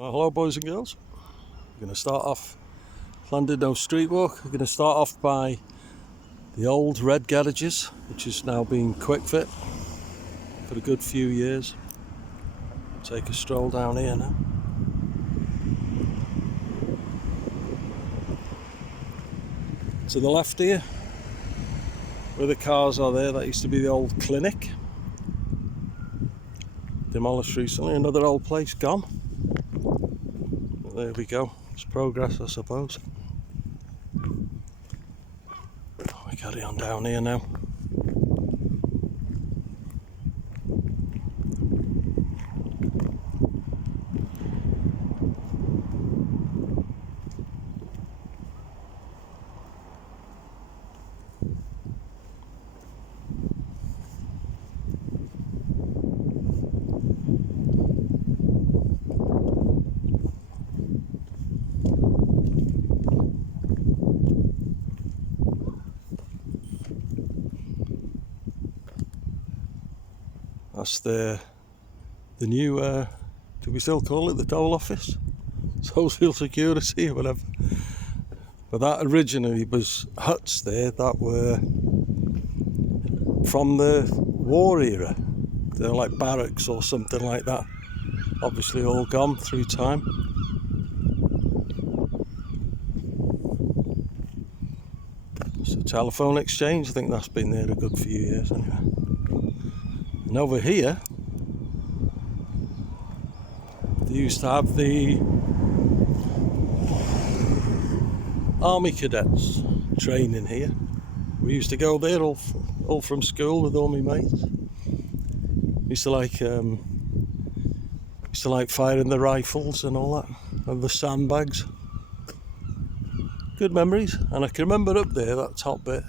Well, hello boys and girls. We're going to start off Llandudno street walk. We're going to start off by the old red garages, which is now being quick fit for a good few years. Take a stroll down here now. To the left here, where the cars are there, that used to be the old clinic. Demolished recently, another old place gone. But there we go, it's progress I suppose. We carry on down here now. That's the new, do we still call it the toll office? Social security or whatever. But that originally was huts there that were from the war era. They're like barracks or something like that. Obviously all gone through time. It's a telephone exchange, I think that's been there a good few years anyway. And over here, they used to have the army cadets training here. We used to go there all from school with all my mates. Used to like firing the rifles and all that, and the sandbags. Good memories. And I can remember up there, that top bit,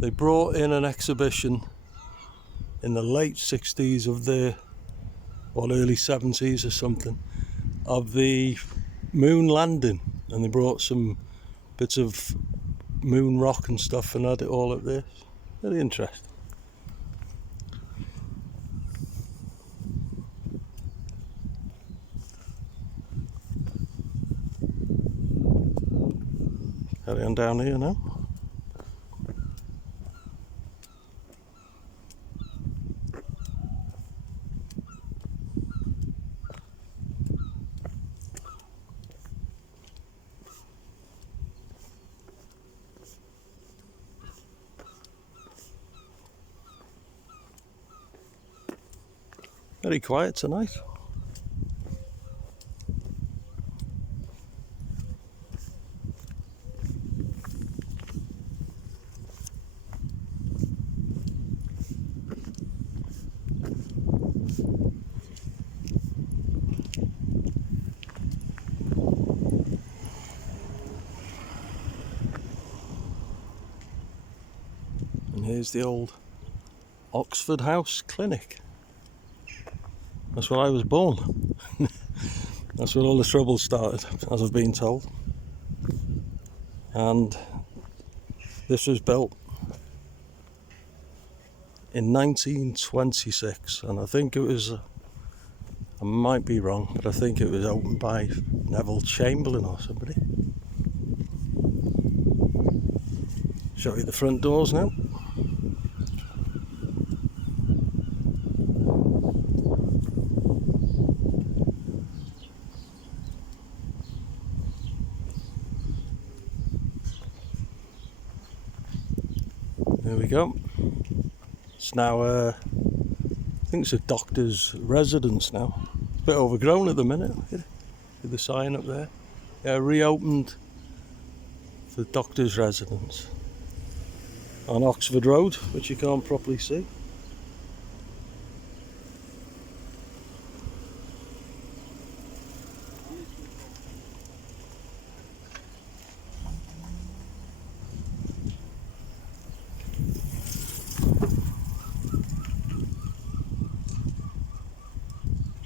they brought in an exhibition in the late 60s or early 70s or something, of the moon landing, and they brought some bits of moon rock and stuff and had it all up there. Very interesting. Carry on down here now. Very quiet tonight. And here's the old Oxford House Clinic. That's where I was born. That's where all the trouble started, as I've been told. And this was built in 1926, and I think it was, I might be wrong, but I think it was opened by Neville Chamberlain or somebody. Show you the front doors now. There we go. It's now, I think it's a doctor's residence now. It's a bit overgrown at the minute. Look at the sign up there. Yeah, reopened the doctor's residence on Oxford Road, which you can't properly see.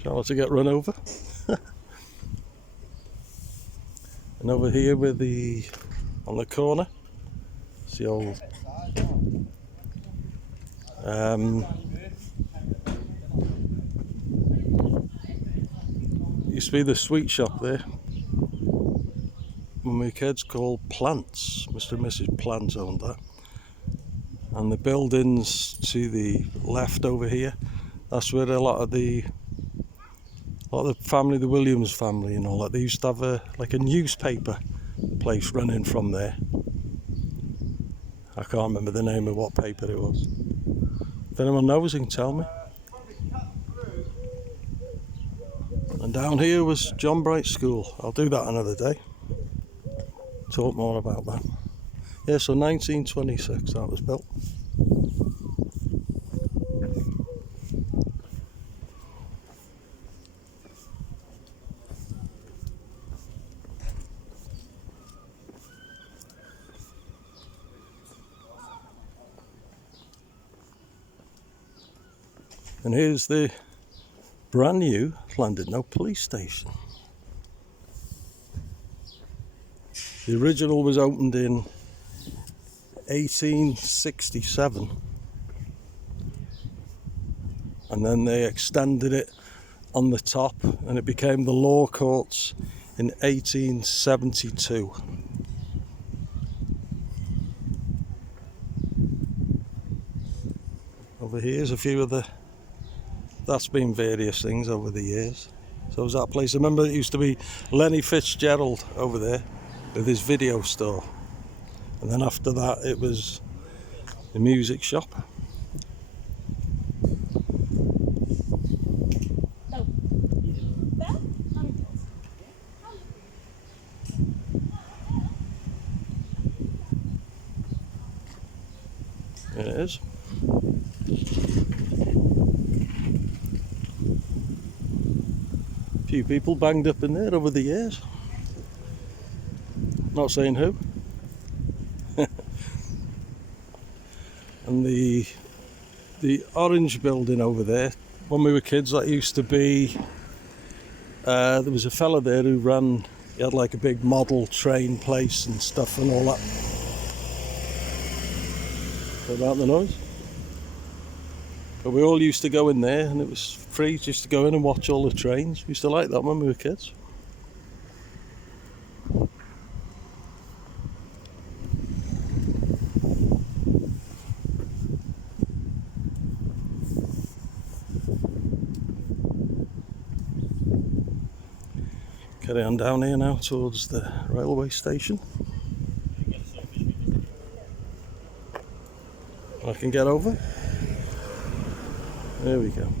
Trying to get run over. And over here with on the corner, it's the old Used to be the sweet shop there when we were kids, called Plants. Mr. and Mrs. Plants owned that. And the buildings to the left over here, that's where a lot of the family, the Williams family and all that, they used to have like a newspaper place running from there. I can't remember the name of what paper it was. If anyone knows, you can tell me. And down here was John Bright School. I'll do that another day. Talk more about that. Yeah, so 1926 that was built. And here's the brand new Llandudno police station. The original was opened in 1867, and then they extended it on the top and it became the law courts in 1872. Over here's a few of that's been various things over the years. So was that place, I remember it used to be Lenny Fitzgerald over there with his video store, and then after that it was the music shop. There it is. A few people banged up in there over the years. Not saying who. And the orange building over there, when we were kids, that used to be, there was a fella there who ran, he had like a big model train place and stuff and all that. About the noise. But we all used to go in there and it was free just to go in and watch all the trains. We used to like that when we were kids. Carry on down here now towards the railway station. I can get over. There we go.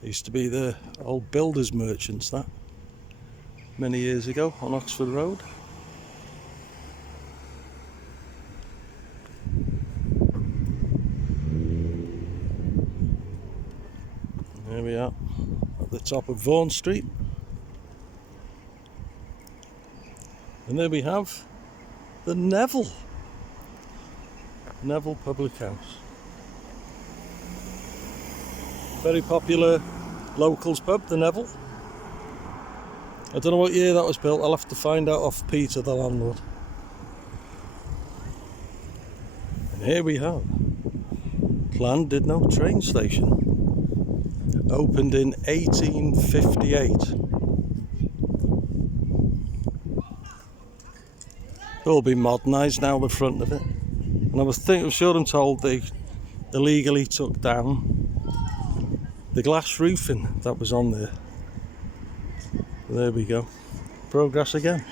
Used to be the old builders merchants, that, many years ago on Oxford Road. There we are, at the top of Vaughan Street. And there we have the Neville Public House. Very popular locals pub, the Neville. I don't know what year that was built, I'll have to find out off Peter, the landlord. And here we have Llandudno train station. Opened in 1858. It's all been modernised now, the front of it. And I'm sure I'm told they illegally took down the glass roofing that was on there. There we go. Progress again.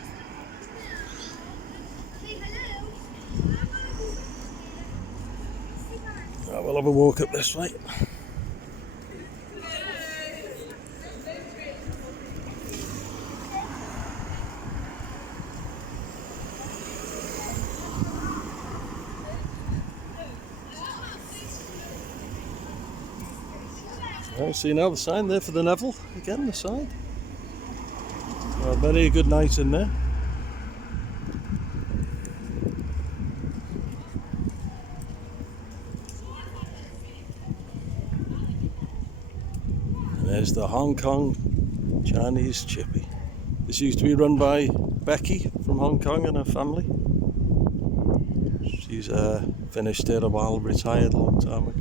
Right, we'll have a walk up this way. Right, see now the sign there for the Neville, again the sign. Well, very good night in there. There's the Hong Kong Chinese chippy. This used to be run by Becky from Hong Kong and her family. She's finished here a while, retired a long time ago.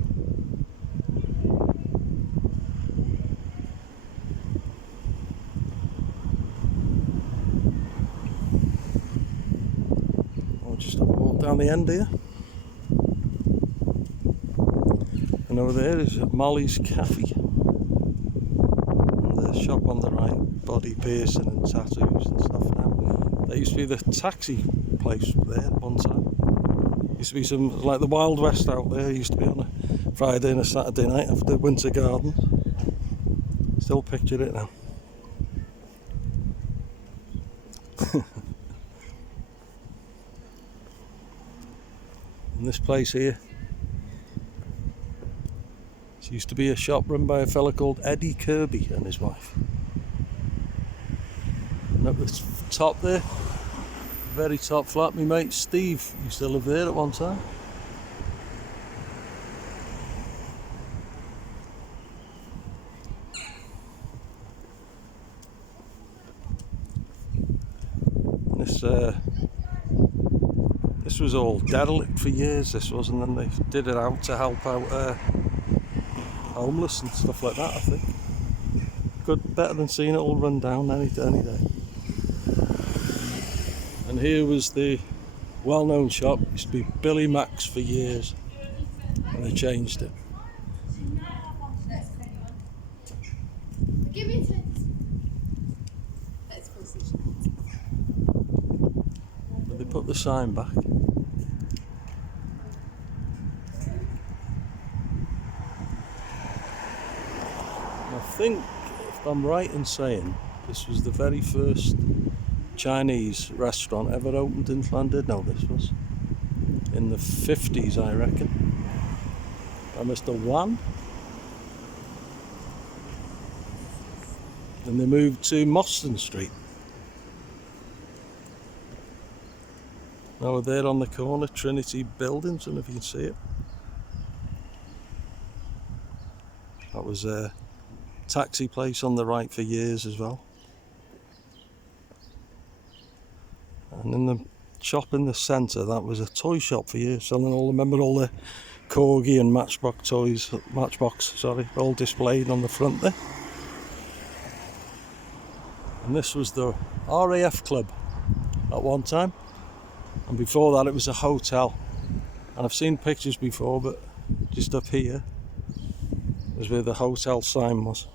I'll just walk down the end here. And over there is Molly's Cafe. And the shop on the right, body piercing and tattoos and stuff now. That used to be the taxi place there at one time. Used to be some, like the Wild West out there, used to be on a Friday and a Saturday night after Winter Gardens. Still picture it now. And this place here, it used to be a shop run by a fella called Eddie Kirby and his wife. And up the top there, very top flat, my mate Steve used to live there at one time. This was all derelict for years, this was, and then they did it out to help out homeless and stuff like that, I think. Good, better than seeing it all run down any day. And here was the well-known shop. It used to be Billy Mac's for years, and they changed it. But they put the sign back. I think, if I'm right in saying, this was the very first Chinese restaurant ever opened in Llandudno. This was in the 50s, I reckon, by Mr. Wan. Then they moved to Mostyn Street. Now we're there on the corner, Trinity buildings, and if you can see it. That was a taxi place on the right for years as well. And in the shop in the centre, that was a toy shop for years, selling all the Corgi and Matchbox toys, all displayed on the front there. And this was the RAF club at one time, and before that it was a hotel. And I've seen pictures before, but just up here was where the hotel sign was.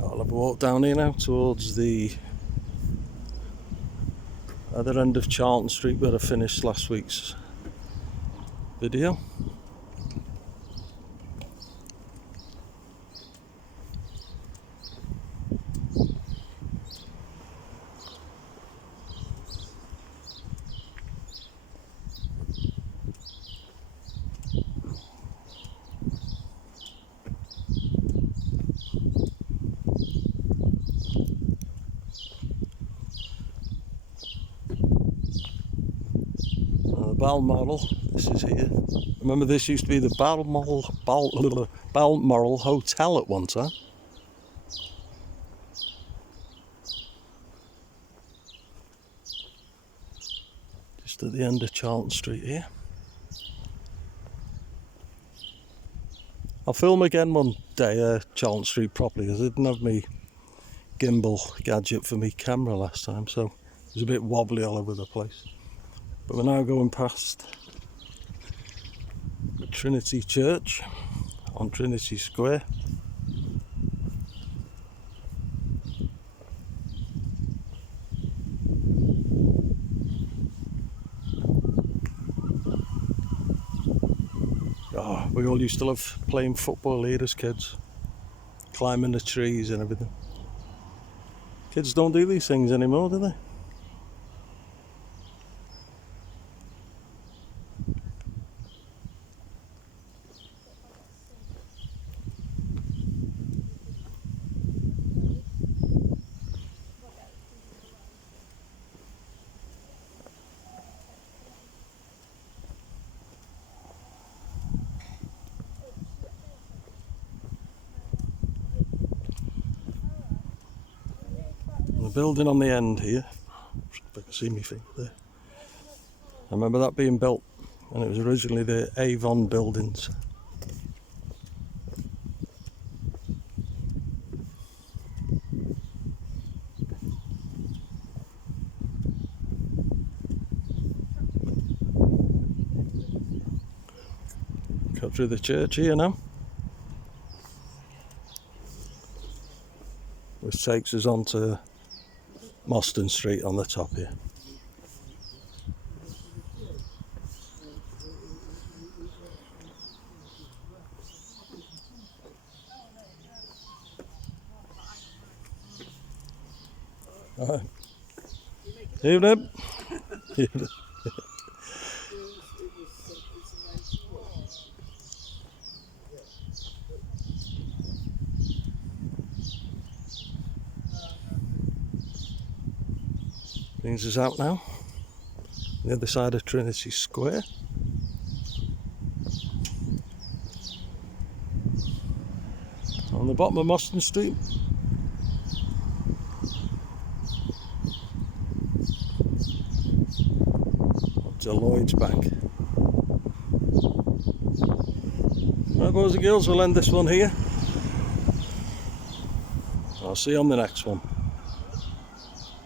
I'll have a walk down here now towards the other end of Charlton Street where I finished last week's video. Balmoral, this is here. Remember, this used to be the Balmoral Hotel at one time. Just at the end of Charlton Street here. I'll film again one day Charlton Street properly, because I didn't have my gimbal gadget for my camera last time, so it was a bit wobbly all over the place. But we're now going past Trinity Church on Trinity Square. Oh, we all used to love playing football here as kids, climbing the trees and everything. Kids don't do these things anymore, do they? a building on the end here. If I can see me finger there. I remember that being built, and it was originally the Avon buildings. Cut through the church here now, which takes us on to Mostyn Street on the top here. Right. Evening. Evening. Brings us out now, the other side of Trinity Square. On the bottom of Mostyn Street. Up to Lloyd's Bank. Right, boys and girls, we'll end this one here. I'll see you on the next one.